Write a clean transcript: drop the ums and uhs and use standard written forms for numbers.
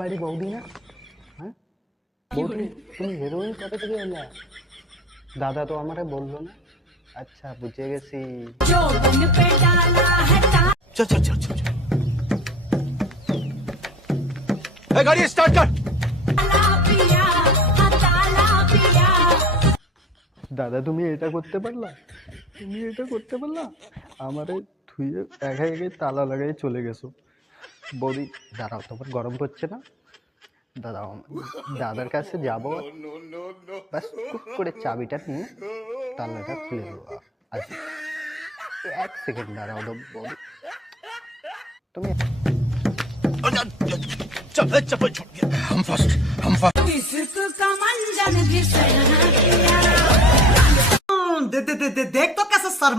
বাড়ি বৌদি না? হ্যাঁ বৌদি, তুমি হেরোইন কবে থেকে এলা? দাদা তো আমারে বললো না। আচ্ছা বুঝে গেছি। चल चल चल चल गाड़ी स्टार्ट कर। দাদা তুমি এটা করতে পারলা? তুমি এটা করতে পারলা? আমারে ধুয়ে একা একাই তালা লাগাই চলে গেছো। বৌদি দাঁড়াও, তোমার গরম করছে না? দাঁড়াও, দাদার কাছে যাবো, ব্যাস টুক করে চাবিটা নিয়ে তালাটা খুলে দেবো। আচ্ছা 1 সেকেন্ড দাঁড়াও তো বৌদি, তুমি चल चप्पल छूट गया। हम फर्स्ट देख तो कैसे शर्मा